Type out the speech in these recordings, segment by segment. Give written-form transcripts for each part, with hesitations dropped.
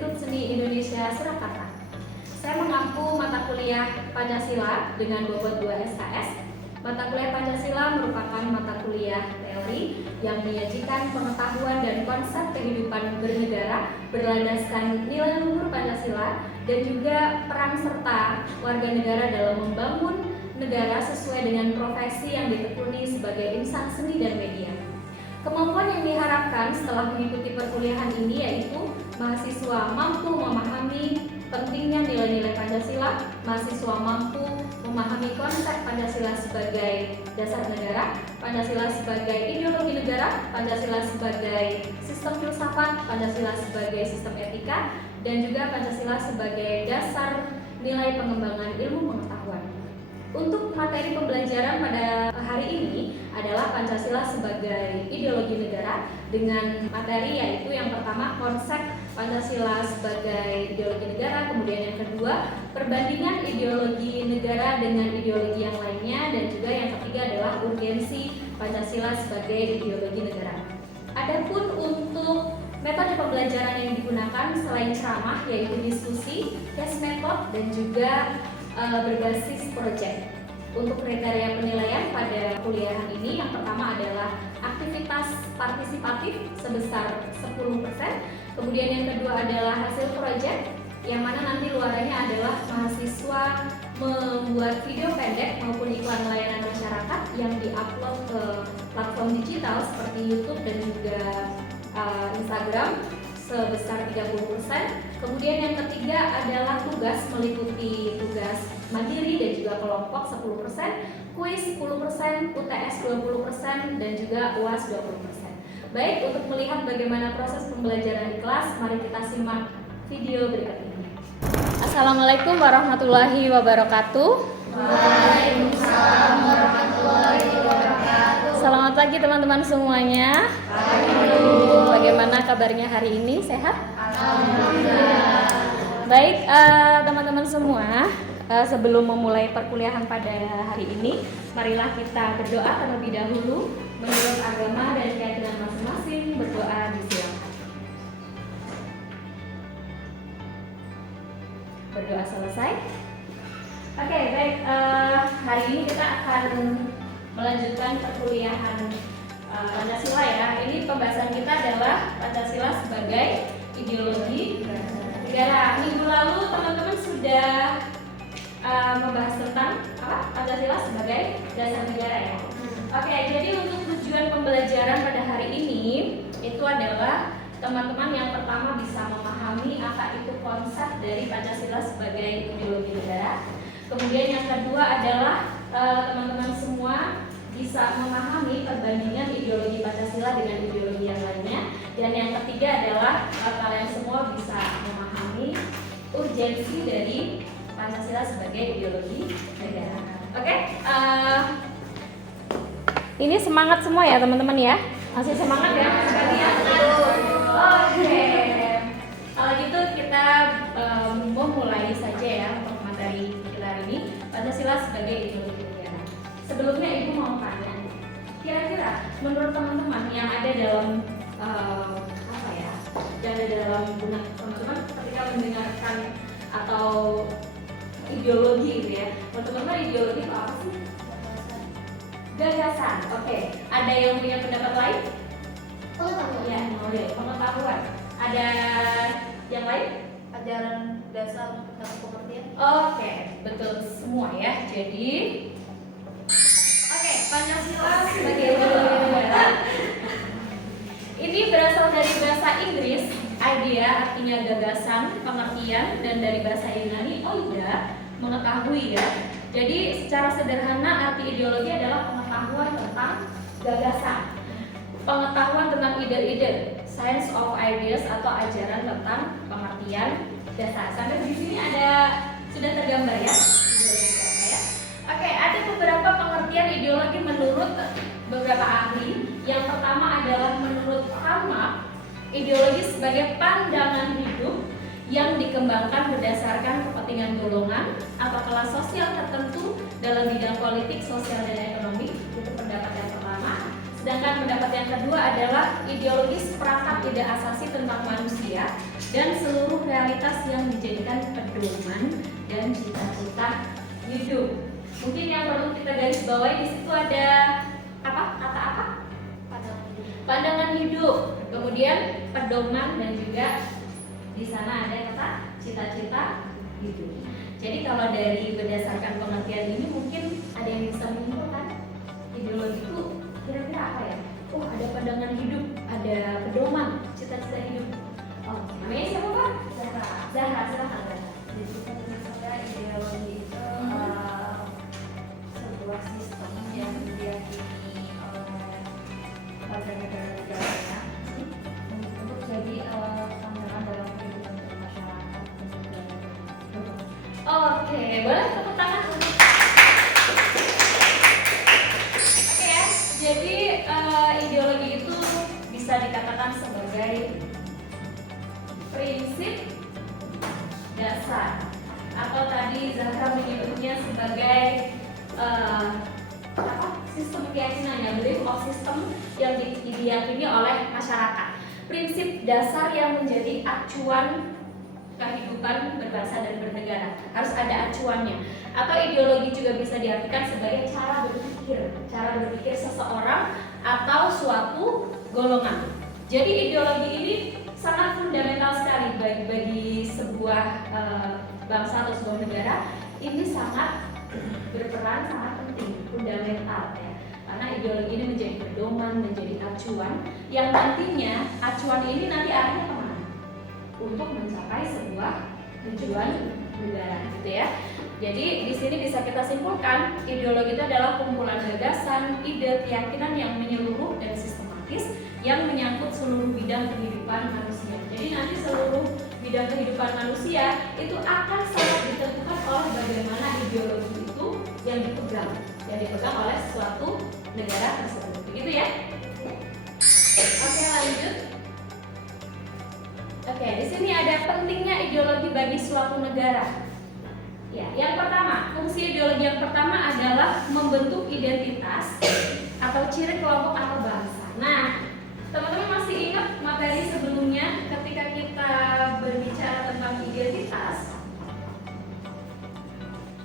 Institut Seni Indonesia Surakarta. Saya mengampu mata kuliah Pancasila dengan bobot 2 SKS. Mata kuliah Pancasila merupakan mata kuliah teori yang menyajikan pengetahuan dan konsep kehidupan bernegara berlandaskan nilai luhur Pancasila dan juga peran serta warga negara dalam membangun negara sesuai dengan profesi yang ditekuni sebagai insan seni dan media. Kemampuan yang diharapkan setelah mengikuti perkuliahan ini yaitu mahasiswa mampu memahami pentingnya nilai-nilai Pancasila, mahasiswa mampu memahami konsep Pancasila sebagai dasar negara, Pancasila sebagai ideologi negara, Pancasila sebagai sistem filsafat, Pancasila sebagai sistem etika, dan juga Pancasila sebagai dasar nilai pengembangan ilmu pengetahuan. Untuk materi pembelajaran pada hari ini adalah Pancasila sebagai ideologi negara dengan materi yaitu yang pertama konsep Pancasila sebagai ideologi negara, kemudian yang kedua perbandingan ideologi negara dengan ideologi yang lainnya, dan juga yang ketiga adalah urgensi Pancasila sebagai ideologi negara. Adapun untuk metode pembelajaran yang digunakan selain ceramah yaitu diskusi, case method, dan juga berbasis proyek. Untuk kriteria penilaian pada kuliahan ini yang pertama adalah aktivitas partisipatif sebesar 10%, kemudian yang kedua adalah hasil proyek yang mana nanti luarannya adalah mahasiswa membuat video pendek maupun iklan layanan masyarakat yang diupload ke platform digital seperti YouTube dan juga Instagram sebesar 30%. Kemudian yang ketiga adalah tugas meliputi tugas mandiri dan juga kelompok 10%, kuis 10%, UTS 20%, dan juga UAS 20%. Baik, untuk melihat bagaimana proses pembelajaran di kelas, mari kita simak video berikut ini. Assalamualaikum warahmatullahi wabarakatuh. Waalaikumsalam warahmatullahi wabarakatuh. Selamat pagi teman-teman semuanya. Bagaimana kabarnya hari ini? Sehat? Alhamdulillah. Baik, teman-teman semua, sebelum memulai perkuliahan pada hari ini, marilah kita berdoa terlebih dahulu menurut agama dan keyakinan masing-masing. Berdoa disilakan. Berdoa selesai. Oke, baik. Hari ini kita akan melanjutkan perkuliahan Pancasila ya. Ini pembahasan kita adalah Pancasila sebagai ideologi negara. Minggu lalu teman-teman sudah membahas tentang Pancasila sebagai dasar negara ya. Oke, jadi untuk tujuan pembelajaran pada hari ini itu adalah teman-teman yang pertama bisa memahami apa itu konsep dari Pancasila sebagai ideologi negara. Kemudian yang kedua adalah teman-teman semua bisa memahami perbandingan ideologi Pancasila dengan ideologi yang lainnya. Dan yang ketiga adalah kalian semua bisa memahami urgensi dari Pancasila sebagai ideologi negara. Oke, ini semangat semua ya teman-teman ya? Masih semangat ya? Sekalian? Oke, kalau gitu kita memulai saja ya untuk materi kita hari ini, Pancasila sebagai ideologi negara. Sebelumnya Ibu mau tanya, kira-kira menurut teman-teman yang ada dalam yang ada dalam benak teman-teman ketika mendengarkan atau ideologi gitu ya, menurut teman-teman ideologi itu apa sih? Gagasan. Oke, ada yang punya pendapat lain? Ya, pengetahuan. Ada yang lain? Ajaran dasar tentang pengertian. Oke, betul semua ya. Jadi Pancasila sebagai ideologi negara ini berasal dari bahasa Inggris, idea artinya gagasan, pengertian, dan dari bahasa Yunani oida, mengetahui ya. Jadi secara sederhana arti ideologi adalah pengetahuan tentang gagasan, pengetahuan tentang ide-ide, science of ideas atau ajaran tentang pengertian dasar. Sampai di sini sudah tergambar ya. Oke, ada beberapa pengertian ideologi menurut beberapa ahli. Yang pertama adalah menurut Karl Marx, ideologi sebagai pandangan hidup yang dikembangkan berdasarkan kepentingan golongan atau kelas sosial tertentu dalam bidang politik, sosial, dan ekonomi. Itu pendapat yang pertama. Sedangkan pendapat yang kedua adalah ideologi seperangkat ide asasi tentang manusia dan seluruh realitas yang dijadikan pedoman dan cita-cita hidup. Mungkin yang perlu kita garis bawahi di situ ada apa? Kata apa? Pandangan hidup. Kemudian pedoman dan juga di sana ada kata cita-cita hidup. Jadi kalau dari berdasarkan pengertian ini mungkin ada yang bisa menyimpulkan ideologi itu kira-kira apa ya? Oh, ada pandangan hidup, ada pedoman, cita-cita hidup. Oh, namanya siapa Pak? Zahra, silakan. Jadi menurut saya ideologi itu sebuah sistem yang diyakini oleh warga negara-negaranya untuk jadi pandangan dalam kehidupan bermasyarakat dan negara. Oke, boleh tepuk tangan. Oke ya, jadi ideologi itu bisa dikatakan sebagai prinsip dasar atau tadi Zahra menyebutnya sebagai sistem keyakinan ya, belief of system yang diyakini oleh masyarakat. Prinsip dasar yang menjadi acuan kehidupan berbangsa dan bernegara, harus ada acuannya. Atau ideologi juga bisa diartikan sebagai cara berpikir seseorang atau suatu golongan. Jadi ideologi ini sangat fundamental sekali bagi sebuah bangsa atau sebuah negara. Ini sangat berperan, sangat penting, fundamental ya. Karena ideologi ini menjadi pedoman, menjadi acuan yang nantinya acuan ini nanti arahnya kemana? Untuk mencapai sebuah tujuan negara, gitu ya. Jadi di sini bisa kita simpulkan ideologi itu adalah kumpulan gagasan, ide, keyakinan yang menyeluruh dan sistematis yang menyangkut seluruh bidang kehidupan manusia. Jadi nanti seluruh bidang kehidupan manusia itu akan sangat ditentukan oleh bagaimana ideologi itu yang dipegang oleh suatu negara tersebut. Begitu ya? Oke, lanjut. Oke, di sini ada pentingnya ideologi bagi suatu negara. Ya, yang pertama, fungsi ideologi yang pertama adalah membentuk identitas atau ciri kelompok atau bangsa. Nah, teman-teman masih ingat materi sebelumnya ketika kita berbicara tentang identitas?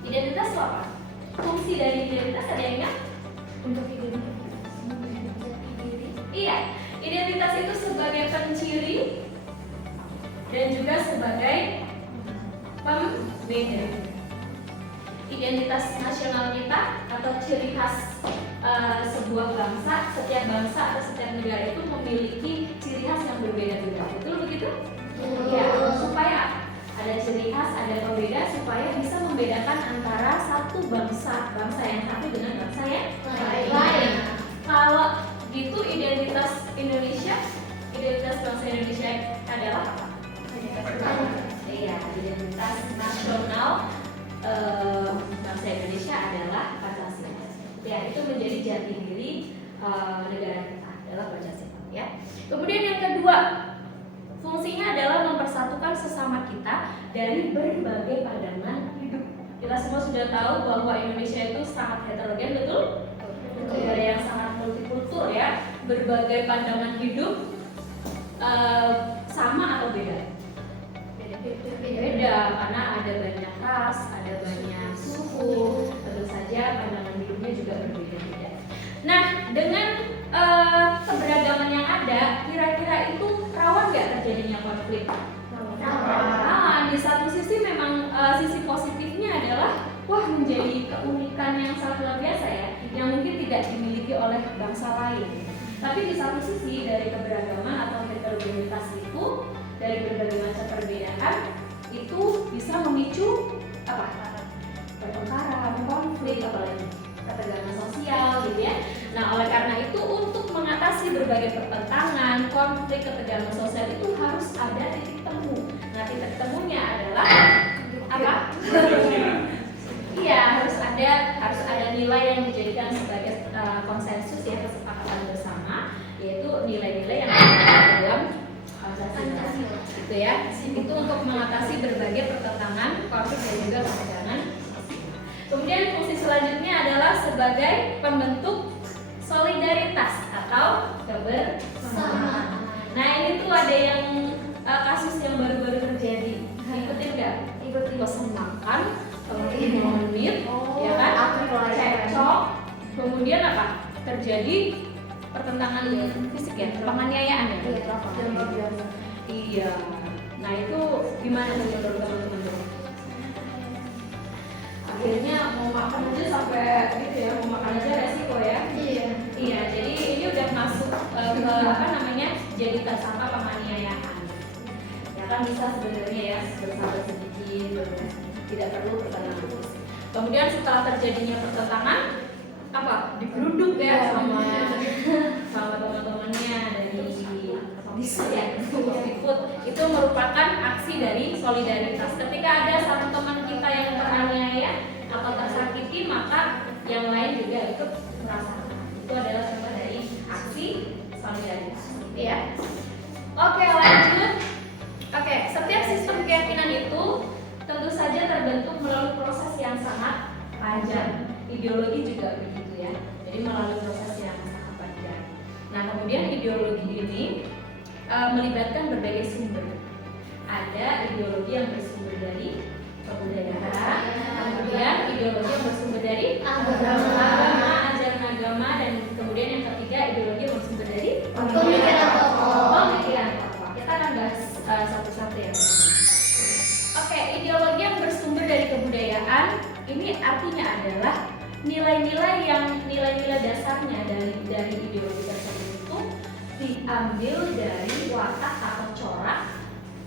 Identitas itu apa? Fungsi dari identitas ada yang ingat? Untuk identitas diri. Iya, identitas itu sebagai penciri dan juga sebagai pembeda. Identitas nasional kita atau ciri khas sebuah bangsa, setiap bangsa atau setiap negara itu memiliki ciri khas yang berbeda-beda. Betul begitu? Ya, supaya ada ciri khas, ada pembeda supaya bisa membedakan antara satu bangsa yang satu dengan bangsa yang lain. Kalau gitu identitas bangsa Indonesia adalah apa? Iya, identitas nasional bangsa Indonesia adalah Pancasila. Ya, itu menjadi jati diri negara kita adalah Pancasila. Ya. Kemudian yang kedua, fungsinya adalah mempersatukan sesama kita dari berbagai pandangan hidup. Kita semua sudah tahu bahwa Indonesia itu sangat heterogen, betul? Negara yang sangat multikultur ya, berbagai pandangan hidup sama atau beda? Beda, karena ada banyak ras, ada banyak suku, tentu saja pandangan hidupnya juga berbeda-beda. Nah, dengan keberagaman yang ada, kira-kira itu rawan nggak terjadinya konflik? Rawan. Di satu sisi memang sisi positifnya adalah menjadi keunikan yang sangat luar biasa ya, yang mungkin tidak dimiliki oleh bangsa lain. Tapi di satu sisi dari keberagaman atau heterogenitas itu, dari berbagai macam perbedaan itu bisa memicu apa? Pertengkaran, konflik, apalagi ketegangan sosial gitu ya. Nah, oleh karena itu untuk mengatasi berbagai pertentangan, konflik, ketegangan sosial itu harus ada titik temu. Nah, titik temunya adalah apa? Iya, harus ada nilai yang dijadikan sebagai konsensus ya, kesepakatan bersama, yaitu nilai-nilai yang ada dalam Pancasila. Gitu ya. Itu untuk mengatasi berbagai pertentangan, konflik dan juga ketegangan. Kemudian fungsi selanjutnya adalah sebagai pembentuk solidaritas atau kebersamaan. Nah, ini tuh ada yang kasus yang baru-baru terjadi. terjadi pertentangan fisik ya, penganiayaan ya. Iya. Nah itu gimana tuh menurut teman-teman tuh? Akhirnya mau makan aja sampai gitu ya, mau makan aja resiko ya. Iya, jadi ini udah masuk ke apa namanya, jadi tersangka penganiayaan. Ya kan bisa sebenarnya ya bersabar sedikit, tidak perlu pertentangan fisik. Kemudian setelah terjadinya pertentangan, apa? Digeruduk ya sama teman-temannya dari Bigfoot. Itu merupakan aksi dari solidaritas. Ketika ada satu teman kita yang teraniaya atau tersakiti, maka yang lain juga ikut merasakan. Itu adalah contoh dari aksi solidaritas, ya. Oke, lanjut. Oke, setiap sistem keyakinan itu tentu saja terbentuk melalui proses yang sangat panjang. Ideologi juga begitu ya. Jadi melalui proses yang sangat panjang. Nah, kemudian ideologi ini melibatkan berbagai sumber. Ada ideologi yang bersumber dari kebudayaan, kemudian ideologi yang bersumber dari agama, ajaran agama, dan kemudian yang ketiga ideologi yang bersumber dari pemikiran tokoh. Kita akan bahas satu-satu ya. Oke, ideologi yang bersumber dari kebudayaan ini artinya adalah nilai-nilai dasarnya dari ideologi tersebut itu diambil dari watak atau corak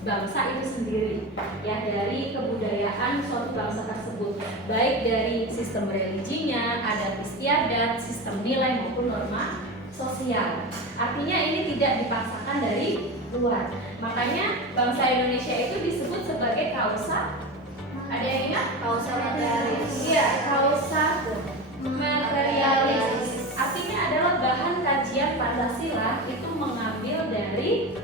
bangsa itu sendiri, ya, dari kebudayaan suatu bangsa tersebut, baik dari sistem religinya, adat istiadat, sistem nilai maupun norma sosial. Artinya ini tidak dipaksakan dari luar. Makanya bangsa Indonesia itu disebut sebagai kausa. Ada yang ingat? Kausa materialis. Iya, kausa materialis. Artinya adalah bahan kajian Pancasila itu mengambil dari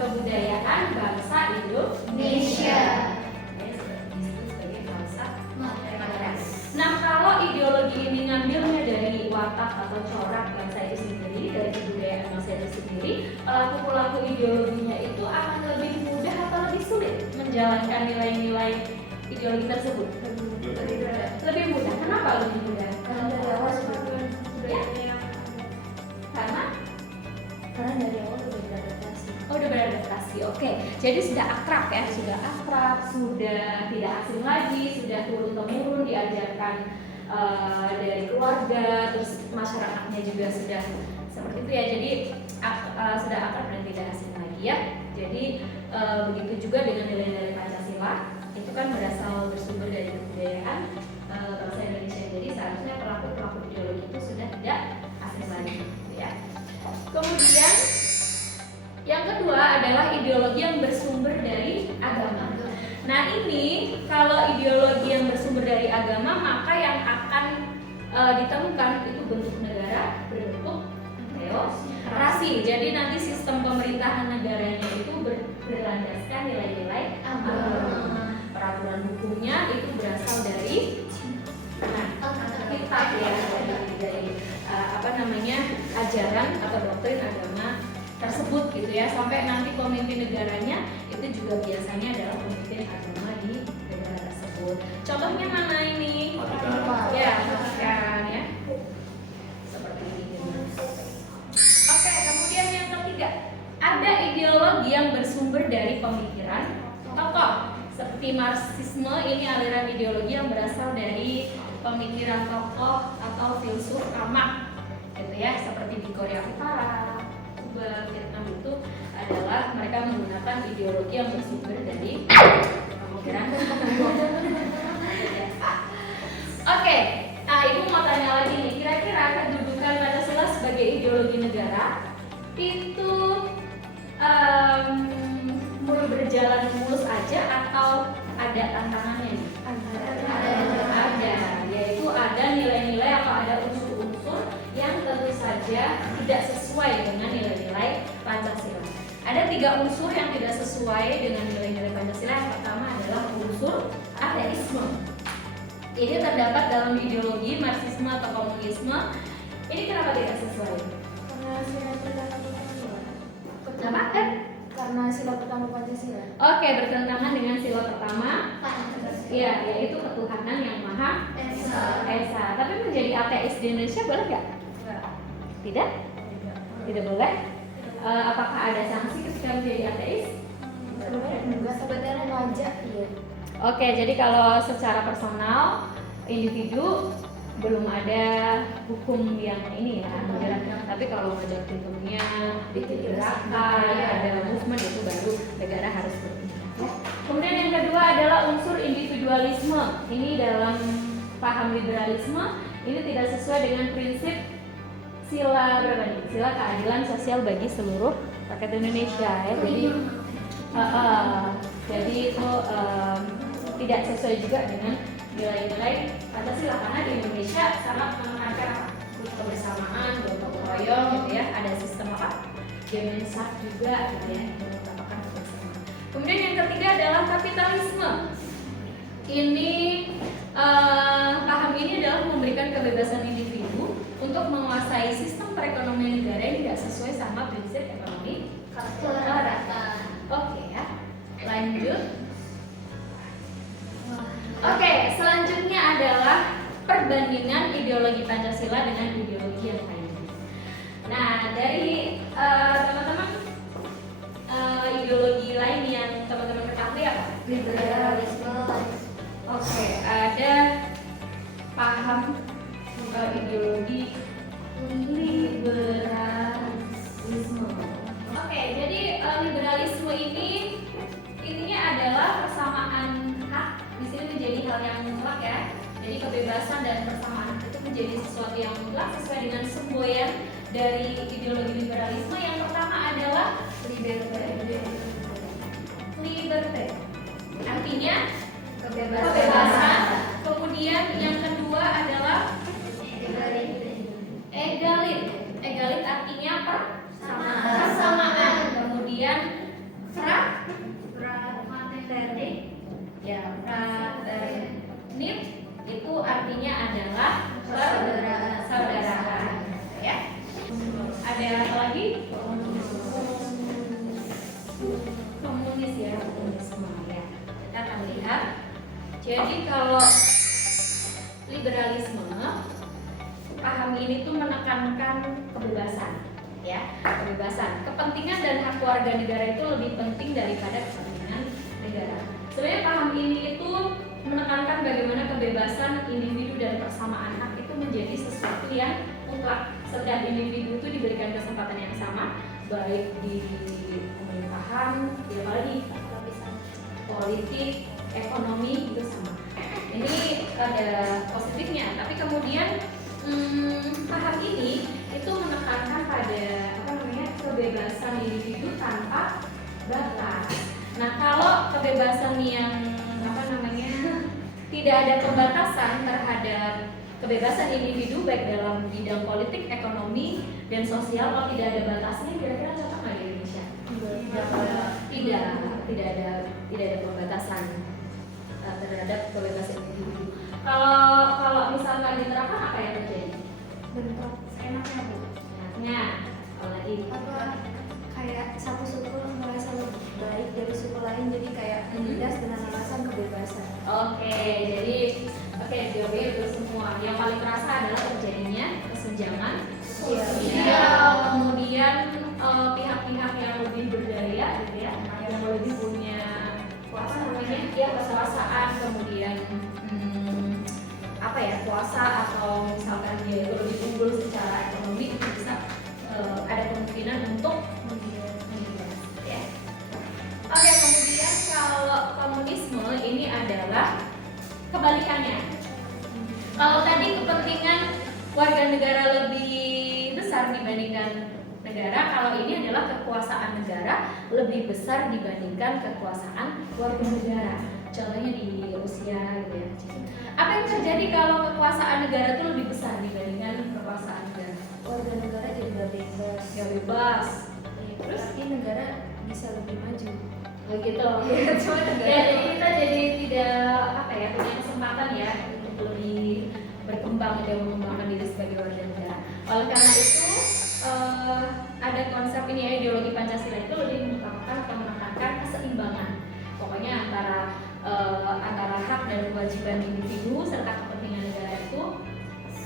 kebudayaan bangsa Indonesia. Disebut sebagai kausa materialis. Nah, kalau ideologi ini ngambilnya dari watak atau corak bangsa itu sendiri, dari kebudayaan bangsa itu sendiri, pelaku-pelaku ideologinya itu akan lebih mudah atau lebih sulit menjalankan nilai-nilai ideologi tersebut? Lebih mudah. Kenapa lebih mudah? Karena dari awal sudah karena dari awal sudah beradaptasi. Oh, udah beradaptasi. Oke. Jadi sudah akrab ya, sudah tidak asing lagi, sudah turun-temurun diajarkan dari keluarga, terus masyarakatnya juga sudah seperti itu ya. Jadi sudah akrab dan tidak asing lagi ya. Jadi begitu juga dengan nilai-nilai Pancasila, itu kan bersumber dari kebudayaan bangsa Indonesia. Jadi seharusnya pelaku ideologi itu sudah tidak asing lagi, gitu ya. Kemudian yang kedua adalah ideologi yang bersumber dari agama. Nah, ini kalau ideologi yang bersumber dari agama, maka yang akan ditemukan itu bentuk negara berbentuk teokrasi. Jadi nanti sistem pemerintahan negaranya itu berlandaskan nilai-nilai agama. Peraturan hukumnya itu berasal dari kitab ya, dari ajaran atau doktrin agama tersebut gitu ya. Sampai nanti pemimpin negaranya itu juga biasanya adalah pemimpin agama di negara tersebut. Contohnya mana ini? Ya, Vatikan ya. Seperti ini. Oke, kemudian yang ketiga, ada ideologi yang bersumber dari pemikiran tokoh. Seperti Marxisme, ini aliran ideologi yang berasal dari pemikiran tokoh atau filsuf Karmak, gitu ya. Seperti di Korea Utara, Kuba, Vietnam itu adalah mereka menggunakan ideologi yang bersumber dari pemikiran tokoh. Oke, nah ibu mau tanya lagi nih, kira-kira kedudukan Pancasila sebagai ideologi negara itu mulai berjalan mulus aja atau ada tantangannya nih? Ada, yaitu ada nilai-nilai atau ada unsur-unsur yang tentu saja tidak sesuai dengan nilai-nilai Pancasila. Ada 3 unsur yang tidak sesuai dengan nilai-nilai Pancasila. Yang pertama adalah unsur ateisme. Ini terdapat dalam ideologi Marxisme atau komunisme. Ini kenapa tidak sesuai? Karena sila pertama Pancasila. Oke, bertentangan dengan sila pertama. Ya, yaitu ketuhanan yang Maha Esa. Tapi menjadi ateis di Indonesia boleh nggak? Tidak? Tidak boleh? Apakah ada sanksi ketika menjadi ateis? Sebenarnya ngajak ya. Oke, jadi kalau secara personal individu belum ada hukum yang ini ya, tapi kalau ngajak ilmunya, bikin gerakan, ada movement itu baru negara harus bertindak. Kemudian yang kedua adalah unsur individualisme. Ini dalam paham liberalisme ini tidak sesuai dengan prinsip sila berapa nih? Sila keadilan sosial bagi seluruh rakyat Indonesia ya. Jadi itu tidak sesuai juga dengan nilai-nilai Pancasila karena di Indonesia sangat menekankan kebersamaan, gotong royong gitu ya. Ada sistem apa? Kemensak juga gitu ya, merupakan kebersamaan. Kemudian yang ketiga adalah kapitalisme. Ini paham ini adalah memberikan kebebasan individu untuk menguasai sistem perekonomian negara yang tidak sesuai sama prinsip ekonomi kewarganegaraan. Oke ya, lanjut. Oke, selanjutnya adalah perbandingan ideologi Pancasila dengan ideologi yang lainnya. Nah, dari teman-teman ideologi lain yang teman-teman ketahui apa? Liberalisme. Oke, ada paham ideologi liberalisme. Oke, jadi liberalisme ini intinya adalah persamaan hak. Di sini menjadi hal yang mutlak ya. Jadi kebebasan dan persamaan hak itu menjadi sesuatu yang mutlak sesuai dengan semboyan dari ideologi liberalisme. Yang pertama adalah liberté. Artinya kebebasan. Kemudian yang kedua adalah egalit. Egalit artinya persamaan. Kemudian fraternité. Ya, fraternit itu artinya adalah persaudaraan. Ya. Ada apa lagi? Komunis ya, komunisme ya. Kita akan lihat. Jadi kalau liberalisme, paham ini tuh menekankan kebebasan, ya, kebebasan. Kepentingan dan hak warga negara itu lebih penting daripada kepentingan negara. Sebenarnya paham ini itu menekankan bagaimana kebebasan individu dan persamaan hak itu menjadi sesuatu yang mutlak. Setiap individu itu diberikan kesempatan yang sama, baik di pemerintahan, di apalagi politik, ekonomi itu sama. Ini ada positifnya, tapi kemudian paham ini itu menekankan pada kebebasan individu tanpa batas. Nah, kalau kebebasan yang tidak ada pembatasan terhadap kebebasan individu baik dalam bidang politik, ekonomi, dan sosial, kalau tidak ada batasnya, kira-kira cocok nggak di Indonesia? Tidak ada pembatasan terhadap kebebasan individu. Kalau misalkan diterapkan, apa yang terjadi? Bentrok seenaknya Bu. Enaknya, apalagi Kayak satu suku merasa lebih baik dari suku lain, jadi kayak menindas dengan alasan kebebasan. Oke, jawabnya itu semua. Yang paling terasa adalah terjadinya kesenjangan sosial. Kemudian pihak-pihak yang lebih berdaya, gitu ya, yang lebih punya kekuasaan, kemudian kuasa atau misalkan dia lebih unggul secara ekonomi, itu bisa ada kemungkinan untuk menindas, ya. Oke, kemudian kalau komunisme ini adalah kebalikannya. Kalau tadi kepentingan warga negara lebih besar dibandingkan negara, kalau ini adalah kekuasaan negara lebih besar dibandingkan kekuasaan warga negara. Contohnya di Rusia gitu ya. Apa yang terjadi kalau kekuasaan negara itu lebih besar dibandingkan kekuasaan negara? Warga negara jadi gak bebas. Gak bebas. Terus di negara bisa lebih maju. Begitu. Ya, jadi kita jadi tidak punya kesempatan ya untuk lebih berkembang dan mengembangkan diri sebagai warga negara. Oleh karena itu ada konsep ini ya, ideologi Pancasila itu lebih menekankan keseimbangan. Pokoknya antara hak dan kewajiban individu serta kepentingan negara itu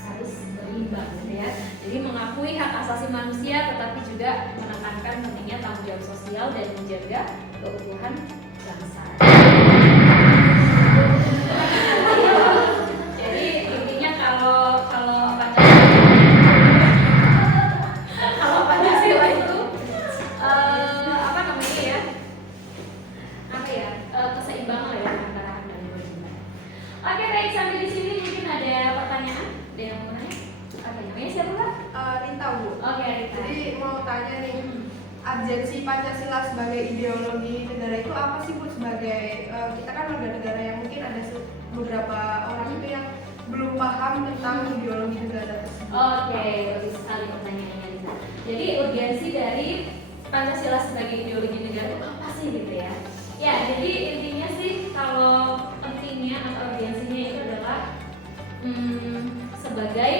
harus berimbang gitu ya. Jadi mengakui hak asasi manusia tetapi juga menekankan pentingnya tanggung jawab sosial dan menjaga keutuhan bangsa. Jadi intinya kalau Pancasila itu apa namanya ya? Keseimbangan ya antara hak dan kewajiban. Oke, baik, sampai di sini mungkin ada pertanyaan? Ada yang mau nanya? Oke, namanya siapa, Pak? Rita, Bu. Oke, Rita. Jadi mau tanya nih, urgensi Pancasila sebagai ideologi negara itu apa sih, Bu? Sebagai kita kan warga negara yang mungkin ada beberapa orang itu yang belum paham tentang ideologi negara tersebut. Oke, bagus sekali pertanyaannya, Rita. Jadi urgensi dari Pancasila sebagai ideologi negara itu apa sih gitu ya? Ya, jadi intinya sih kalau pentingnya atau urgensinya itu adalah sebagai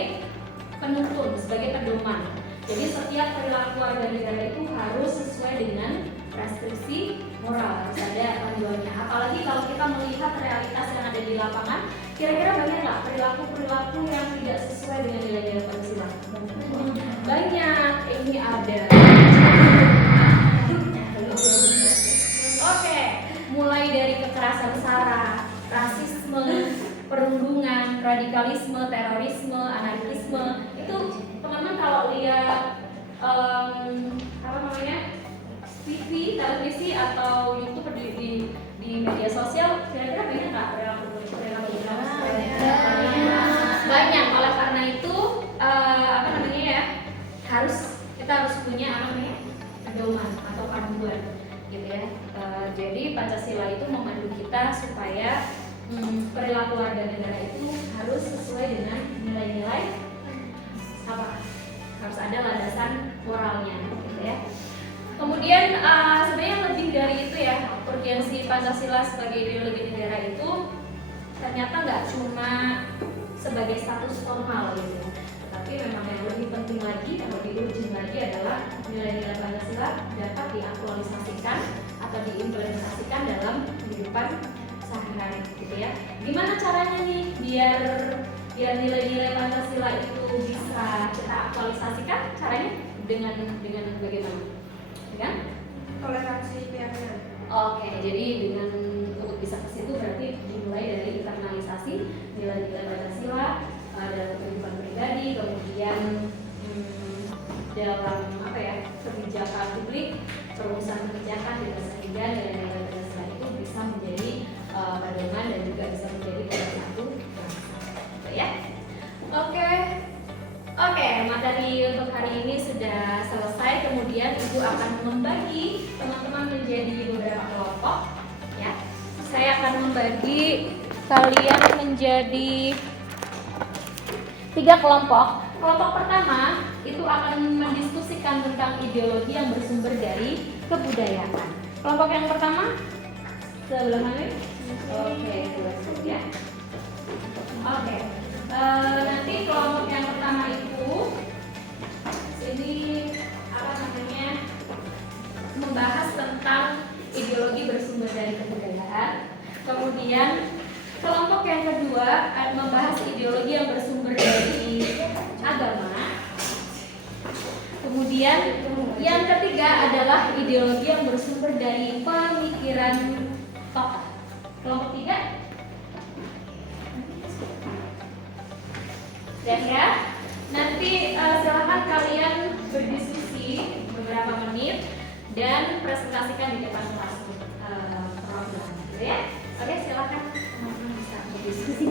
penuntun, sebagai pedoman. Jadi setiap perilaku warga negara itu harus sesuai dengan preskripsi moral, harus ada panduannya. Apalagi kalau kita melihat realitas yang ada di lapangan, kira-kira banyak nggak perilaku yang tidak sesuai dengan nilai-nilai Pancasila? Banyak, ini ada. Oke, mulai dari kekerasan SARA, rasisme, perundungan, radikalisme, terorisme, anarkisme. Itu teman-teman kalau lihat TV, televisi atau YouTube di media sosial, kira-kira banyak nggak perilaku banyak. Oleh karena itu kita harus punya pedoman atau panduan gitu ya. Jadi Pancasila itu memandu kita supaya perilaku warga negara itu harus sesuai dengan nilai-nilai apa? Harus ada landasan moralnya gitu ya. Kemudian sebenarnya lebih dari itu ya, urgensi Pancasila sebagai ideologi negara itu ternyata nggak cuma sebagai status formal gitu, tetapi memang yang lebih penting lagi, yang lebih urgent lagi adalah nilai-nilai Pancasila dapat diaktualisasikan atau diimplementasikan dalam kehidupan sehari-hari gitu ya. Gimana caranya nih biar nilai-nilai Pancasila itu bisa kita aktualisasikan? Caranya dengan bagaimana? Dengan Toleransi keyakinan. Oke, jadi dengan untuk bisa ke situ berarti dimulai dari internalisasi nilai-nilai Pancasila dalam kehidupan pribadi, kemudian dalam kebijakan publik, perumusan kebijakan, dan sehingga nilai-nilai Pancasila itu bisa menjadi pedoman dan juga bisa menjadi satu bangsa, ya. Oke, materi untuk hari ini sudah selesai. Kemudian Ibu akan membagi teman-teman menjadi beberapa kelompok, ya. Saya akan membagi kalian menjadi 3 kelompok. Kelompok pertama itu akan mendiskusikan tentang ideologi yang bersumber dari kebudayaan. Kelompok yang pertama sebelah mana? Oke, ya. Oke. Nanti kelompok yang pertama itu sini membahas tentang ideologi bersumber dari kebudayaan. Kemudian kelompok yang kedua membahas ideologi yang bersumber dari agama. Kemudian yang ketiga adalah ideologi yang bersumber dari pemikiran tokoh. Kelompok 3 ya. Nanti silakan kalian berdiskusi beberapa menit dan presentasikan di depan kelas program, gitu ya. Oke, silakan teman-teman bisa berdiskusi.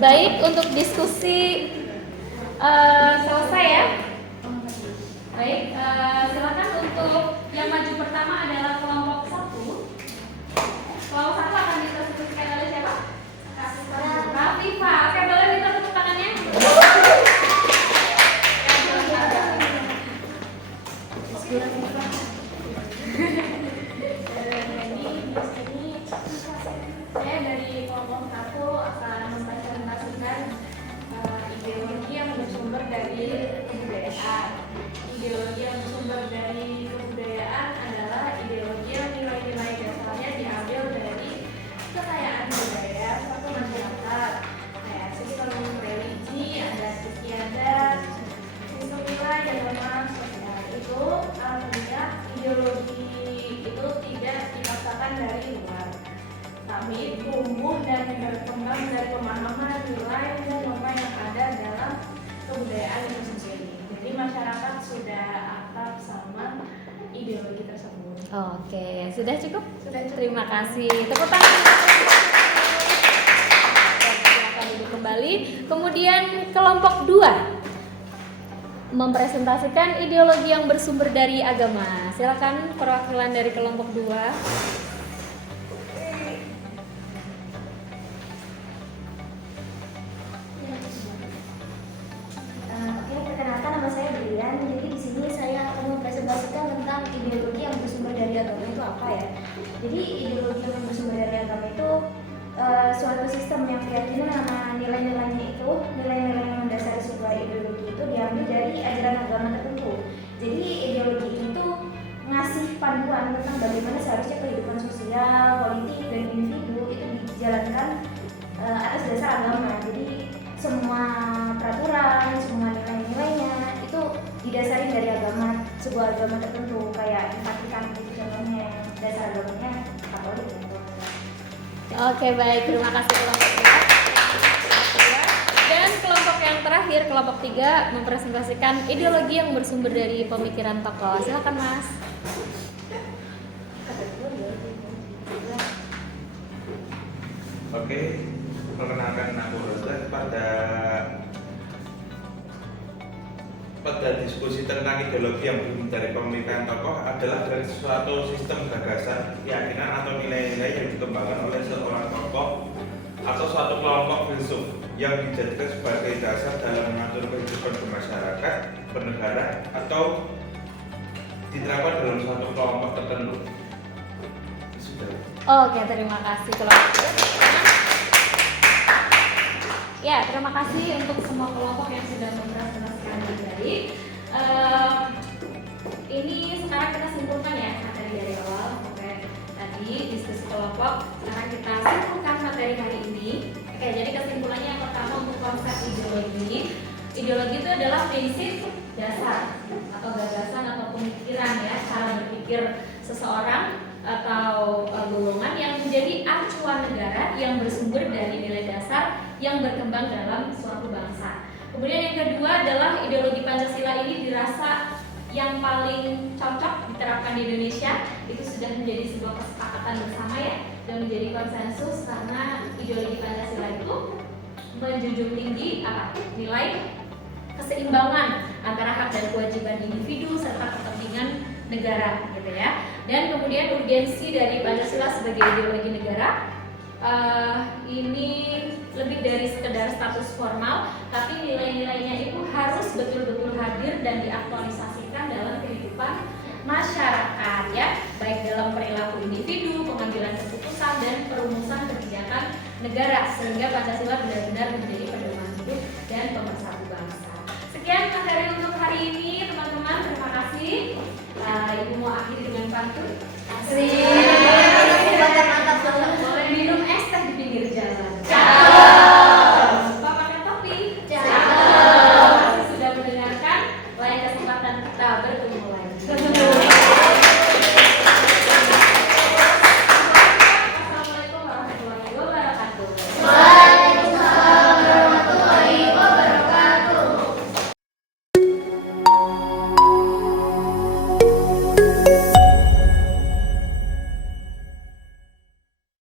Baik, untuk diskusi selesai ya. Baik, silakan untuk yang maju pertama adalah kelompok 1. Kelompok 1 akan didiskusikan oleh siapa? Rafifah. Oke, boleh minta tepuk tangannya? Saya dari kelompok aku akan mempresentasikan ideologi yang bersumber dari kebudayaan. Ideologi yang bersumber dari kebudayaan adalah ideologi yang nilai-nilai dasarnya diambil dari kekayaan budaya suatu masyarakat, kayak sistem religi, adat istiadat, sistem nilai dan norma sosial. Itu alhamdulillah ideologi itu tidak dipaksakan dari luar, tapi tumbuh dan berkembang dari pemahaman nilai dan norma yang ada dalam kebudayaan itu sendiri. Jadi masyarakat sudah akrab sama ideologi tersebut. Oke, sudah cukup? Sudah cukup. Terima kasih. Tepuk tangan. Silakan duduk kembali. Kemudian kelompok 2 mempresentasikan ideologi yang bersumber dari agama. Silakan perwakilan dari kelompok 2. Perkenalkan, nama saya Brian. Jadi di sini saya akan mempresentasikan tentang ideologi yang bersumber dari agama itu apa ya. Jadi ideologi yang bersumber dari agama itu suatu sistem yang keyakinan sama nilai-nilainya itu, nilai-nilai yang mendasari sebuah ideologi itu diambil dari ajaran agama tertentu. Jadi ideologi itu ngasih panduan tentang bagaimana seharusnya kehidupan sosial, politik, dan individu itu dijalankan atas dasar agama. Jadi semua peraturan, semua nilai-nilainya itu didasari dari agama, sebuah agama tertentu, kayak di Vatikan gitu contohnya, dasar agamanya Katolik gitu. Oke, baik, terima kasih kelompok 2. Dan kelompok yang terakhir, kelompok 3 mempresentasikan ideologi yang bersumber dari pemikiran tokoh. Silakan Mas. Oke, perkenalkan aku Rosa. Pada diskusi tentang ideologi yang bersumber dari pemikiran tokoh adalah dari suatu sistem gagasan, keyakinan atau nilai-nilai yang dikembangkan oleh seorang tokoh atau suatu kelompok filsuf yang dijadikan sebagai dasar dalam mengatur kehidupan bermasyarakat, bernegara, atau diterapkan dalam suatu kelompok tertentu. Sudah. Oke, terima kasih kelompok. Ya, terima kasih untuk semua kelompok yang sudah mempresentasikan materi. Ini sekarang kita simpulkan ya materi dari awal sampai tadi diskusi kelompok. Sekarang kita simpulkan materi hari ini. Oke, jadi kesimpulannya yang pertama untuk konsep ideologi. Ideologi itu adalah prinsip dasar atau gagasan atau pemikiran ya, cara berpikir seseorang atau golongan yang menjadi acuan negara yang bersumber dari nilai dasar yang berkembang dalam suatu bangsa. Kemudian yang kedua adalah ideologi Pancasila ini dirasa yang paling cocok diterapkan di Indonesia. Itu sudah menjadi sebuah kesepakatan bersama ya, dan menjadi konsensus karena ideologi Pancasila itu menjunjung tinggi nilai keseimbangan antara hak dan kewajiban individu serta kepentingan negara gitu ya. Dan kemudian urgensi dari Pancasila sebagai ideologi negara ini lebih dari sekedar status formal, tapi nilai-nilainya itu harus betul-betul hadir dan diaktualisasikan dalam kehidupan masyarakat ya, baik dalam perilaku individu, pengambilan keputusan dan perumusan kebijakan negara, sehingga Pancasila benar-benar menjadi pedoman hidup dan pemersatu bangsa. Sekian materi untuk hari ini teman-teman, terima kasih. Ibu mau akhiri dengan pantun.